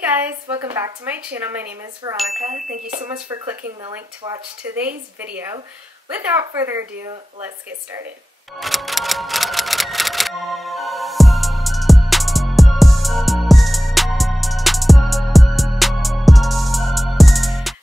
Hey guys, welcome back to my channel. My name is Veronica. Thank you so much for clicking the link to watch today's video. Without further ado, let's get started.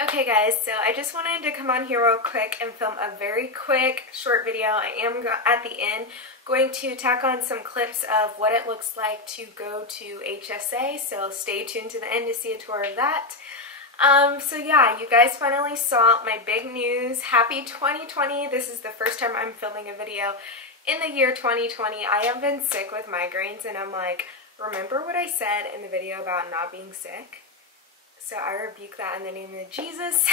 Okay guys, so I just wanted to come on here real quick and film a very quick short video. I am at the end going to tack on some clips of what it looks like to go to HSA, so stay tuned to the end to see a tour of that. So yeah, you guys finally saw my big news. Happy 2020. This is the first time I'm filming a video in the year 2020. I have been sick with migraines and I'm like, remember what I said in the video about not being sick? So I rebuke that in the name of Jesus.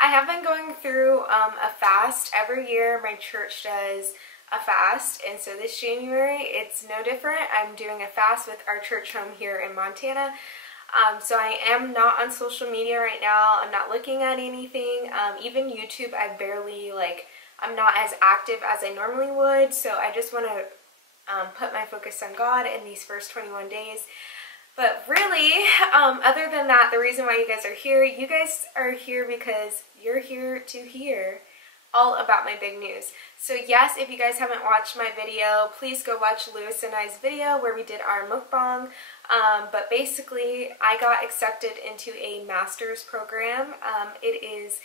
I have been going through a fast. Every year my church does a fast, and so this January it's no different. I'm doing a fast with our church home here in Montana. So I am not on social media right now. I'm not looking at anything. Even YouTube, I'm not as active as I normally would. So I just want to put my focus on God in these first 21 days. But really, other than that, the reason why you guys are here because you're here to hear all about my big news. So yes, if you guys haven't watched my video, please go watch Lewis and I's video where we did our mukbang. But basically, I got accepted into a master's program. It is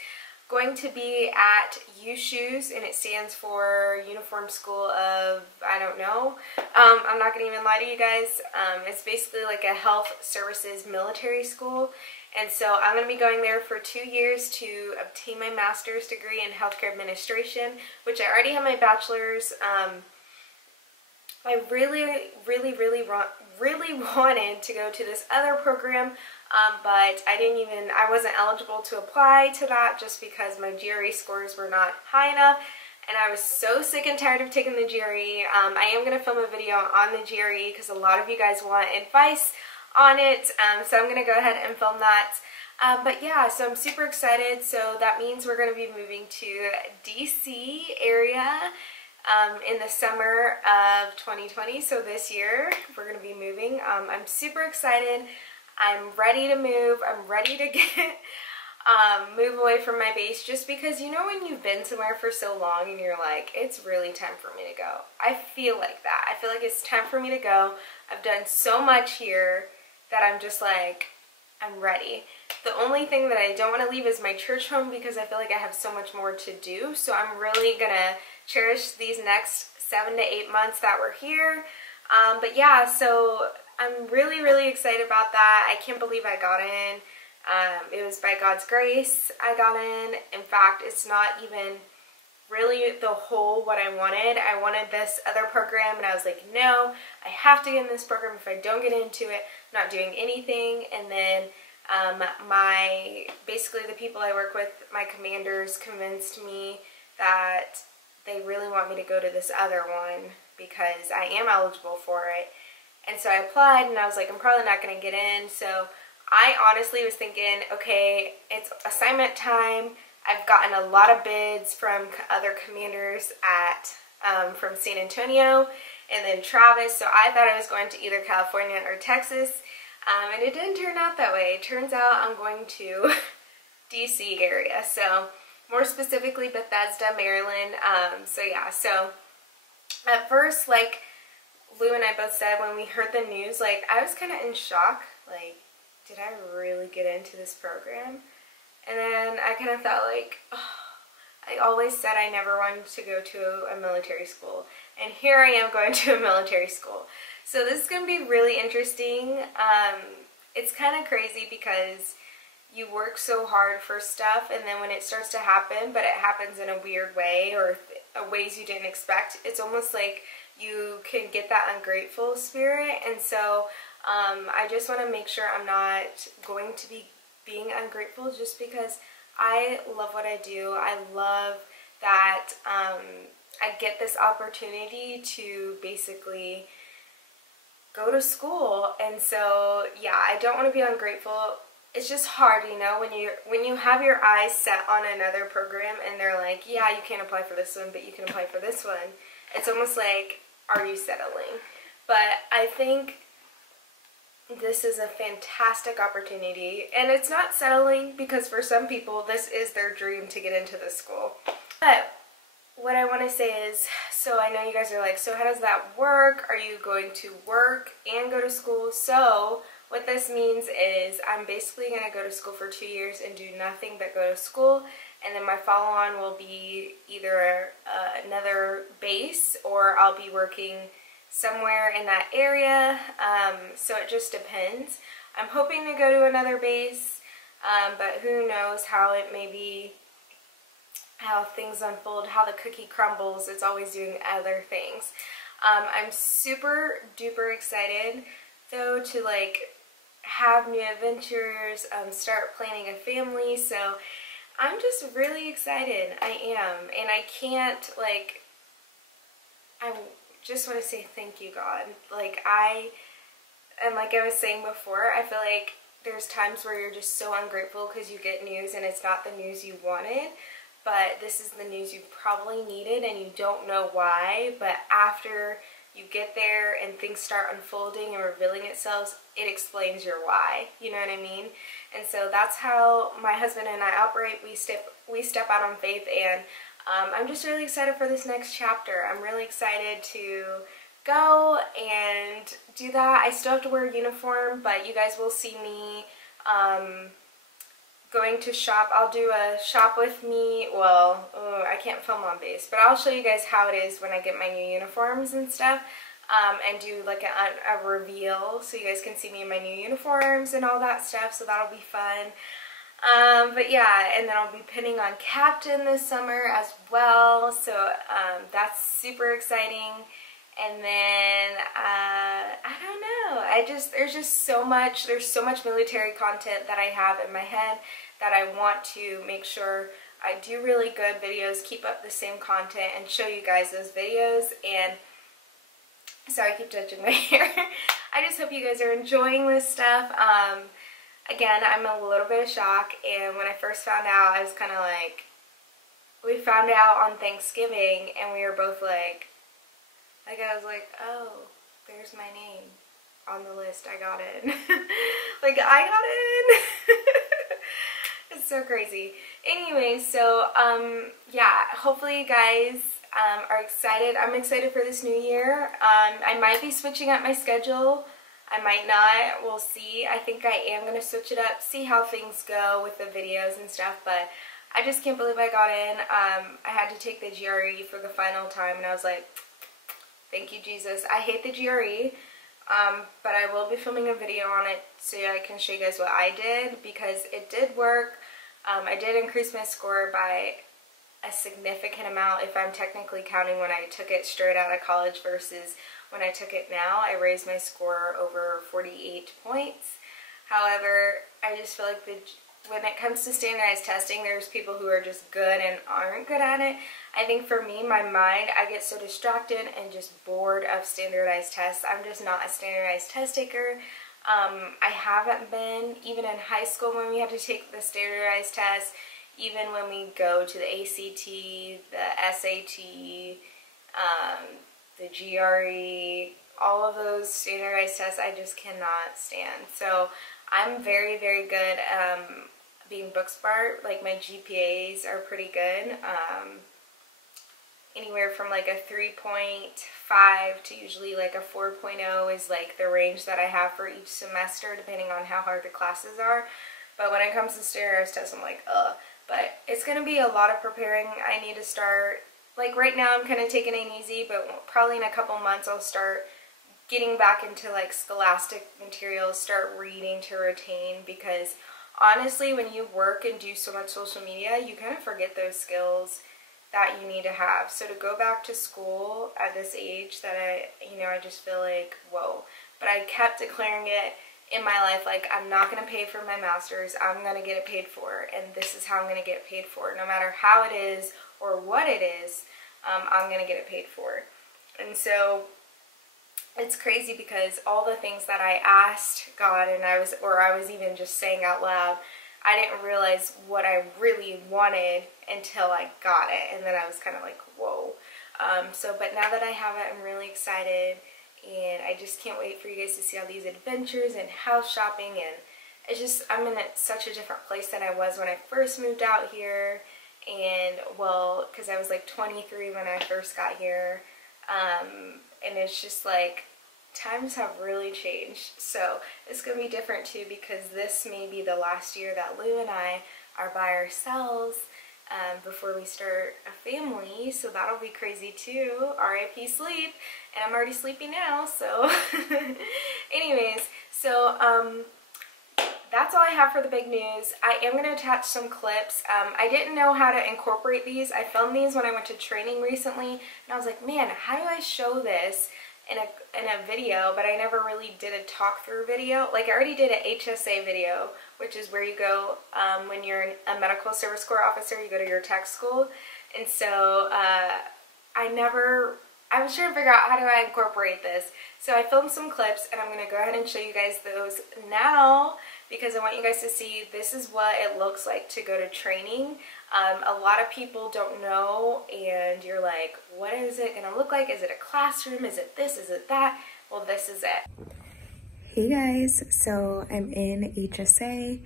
going to be at UShoes, and it stands for Uniform School of, I don't know. I'm not going to even lie to you guys. It's basically like a health services military school. And so I'm going to be going there for 2 years to obtain my master's degree in healthcare administration, which I already have my bachelor's. I really wanted to go to this other program, but I wasn't eligible to apply to that just because my GRE scores were not high enough. And I was so sick and tired of taking the GRE. I am going to film a video on the GRE because a lot of you guys want advice on it, so I'm going to go ahead and film that. But yeah, so I'm super excited. So that means we're going to be moving to DC area in the summer of 2020. So this year we're going to be moving. I'm super excited. I'm ready to move. I'm ready to get move away from my base, just because you know when you've been somewhere for so long and you're like, it's really time for me to go. I feel like that. I feel like it's time for me to go. I've done so much here that I'm just like, I'm ready. The only thing that I don't want to leave is my church home because I feel like I have so much more to do. So I'm really gonna cherish these next 7 to 8 months that we're here. But yeah, so I'm really excited about that. I can't believe I got in. It was by God's grace I got in. In fact, it's not even really the whole what I wanted. I wanted this other program and I was like, no, I have to get in this program. If I don't get into it, I'm not doing anything. And then basically the people I work with, my commanders, convinced me that they really want me to go to this other one because I am eligible for it. And so I applied and I was like, I'm probably not going to get in. So I honestly was thinking, okay, it's assignment time. I've gotten a lot of bids from other commanders from San Antonio and then Travis, so I thought I was going to either California or Texas, and it didn't turn out that way. It turns out I'm going to DC area, so more specifically Bethesda, Maryland. So yeah, so at first, like Lou and I both said when we heard the news, like I was kind of in shock, like, did I really get into this program? And then I kind of thought like, oh, I always said I never wanted to go to a military school. And here I am going to a military school. So this is going to be really interesting. It's kind of crazy because you work so hard for stuff and then when it starts to happen, but it happens in a weird way or ways you didn't expect, it's almost like you can get that ungrateful spirit. And so I just want to make sure I'm not going to be being ungrateful just because I love what I do. I love that I get this opportunity to basically go to school. And so yeah, I don't want to be ungrateful. It's just hard, you know, when you have your eyes set on another program and they're like, yeah, you can't apply for this one, but you can apply for this one. It's almost like, are you settling? But I think this is a fantastic opportunity, and it's not settling because for some people this is their dream to get into this school. But what I want to say is, so I know you guys are like, so how does that work? Are you going to work and go to school? So what this means is I'm basically going to go to school for 2 years and do nothing but go to school, and then my follow-on will be either another base or I'll be working somewhere in that area, so it just depends. I'm hoping to go to another base, but who knows how it may be, how things unfold, how the cookie crumbles. It's always doing other things. I'm super duper excited though to like have new adventures, start planning a family, so I'm just really excited. I am, and I can't like, I just want to say thank you, God. Like and like I was saying before, I feel like there's times where you're just so ungrateful because you get news and it's not the news you wanted, but this is the news you probably needed and you don't know why, but after you get there and things start unfolding and revealing itself, it explains your why, you know what I mean? And so that's how my husband and I operate. We step out on faith, and I'm just really excited for this next chapter. I'm really excited to go and do that. I still have to wear a uniform, but you guys will see me going to shop. I'll do a shop with me. Well, I can't film on base, but I'll show you guys how it is when I get my new uniforms and stuff, and do like a reveal so you guys can see me in my new uniforms and all that stuff, so that'll be fun. But yeah, and then I'll be pinning on captain this summer as well, so that's super exciting. And then I don't know, there's so much military content that I have in my head that I want to make sure I do really good videos, keep up the same content, and show you guys those videos. And sorry, I keep touching my hair. I just hope you guys are enjoying this stuff. Again, I'm a little bit of shock, and when I first found out, I was kind of like, we found out on Thanksgiving, and we were both like I was like, oh, there's my name on the list, I got in. Like, I got in. It's so crazy. Anyway, so, yeah, hopefully you guys are excited. I'm excited for this new year. I might be switching up my schedule. I might not. We'll see. I think I am going to switch it up, see how things go with the videos and stuff, but I just can't believe I got in. I had to take the GRE for the final time, and I was like, thank you, Jesus. I hate the GRE, but I will be filming a video on it so I can show you guys what I did, because it did work. I did increase my score by a significant amount if I'm technically counting when I took it straight out of college versus when I took it now. I raised my score over 48 points. However, I just feel like when it comes to standardized testing, there's people who are just good and aren't good at it. I think for me, my mind, I get so distracted and just bored of standardized tests. I'm just not a standardized test taker. I haven't been, even in high school when we had to take the standardized tests, even when we go to the ACT, the SAT, the GRE, all of those standardized tests, I just cannot stand. So I'm very, very good being book smart. Like, my GPAs are pretty good. Anywhere from like a 3.5 to usually like a 4.0 is like the range that I have for each semester, depending on how hard the classes are. But when it comes to standardized tests, I'm like, ugh. But it's going to be a lot of preparing. I need to start, like right now I'm kind of taking it easy, but probably in a couple months I'll start getting back into like scholastic materials, start reading to retain, because honestly when you work and do so much social media, you kind of forget those skills that you need to have. So to go back to school at this age that I just feel like, whoa. But I kept declaring it in my life, like, I'm not going to pay for my master's, I'm going to get it paid for, and this is how I'm going to get it paid for. No matter how it is or what it is, I'm going to get it paid for. And so it's crazy because all the things that I asked God, and I was even just saying out loud, I didn't realize what I really wanted until I got it, and then I was kind of like, whoa. But now that I have it, I'm really excited, and I just can't wait for you guys to see all these adventures and house shopping. And it's just, I'm in such a different place than I was when I first moved out here. And well, because I was like 23 when I first got here, and it's just like times have really changed. So it's gonna be different too, because this may be the last year that Lou and I are by ourselves before we start a family, so that'll be crazy too. RIP sleep, and I'm already sleepy now, so anyways, so that's all I have for the big news. I am going to attach some clips. I didn't know how to incorporate these. I filmed these when I went to training recently, and I was like, man, how do I show this in a video? But I never really did a talk through video. Like, I already did an HSA video, which is where you go when you're a medical service corps officer, you go to your tech school. And so I was trying to figure out how do I incorporate this. So I filmed some clips, and I'm going to go ahead and show you guys those now, because I want you guys to see this is what it looks like to go to training. A lot of people don't know, and you're like, what is it going to look like? Is it a classroom? Is it this? Is it that? Well, this is it. Hey guys, so I'm in HSA.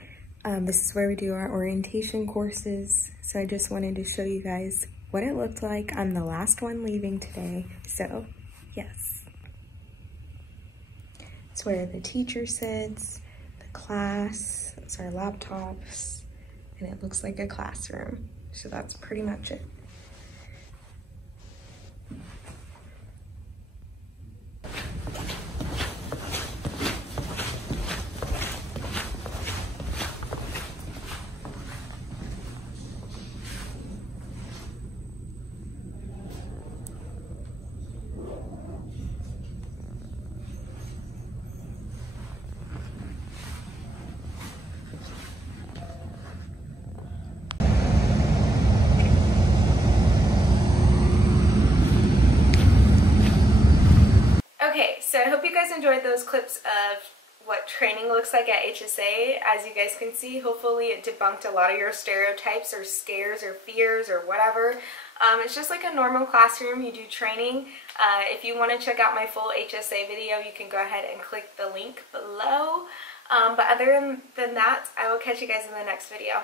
This is where we do our orientation courses. So I just wanted to show you guys what it looked like. I'm the last one leaving today, so yes. It's where the teacher sits, the class, it's our laptops, and it looks like a classroom. So that's pretty much it. Okay, so I hope you guys enjoyed those clips of what training looks like at HSA. As you guys can see, hopefully it debunked a lot of your stereotypes or scares or fears or whatever. It's just like a normal classroom. You do training. If you want to check out my full HSA video, you can go ahead and click the link below. But other than that, I will catch you guys in the next video.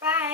Bye!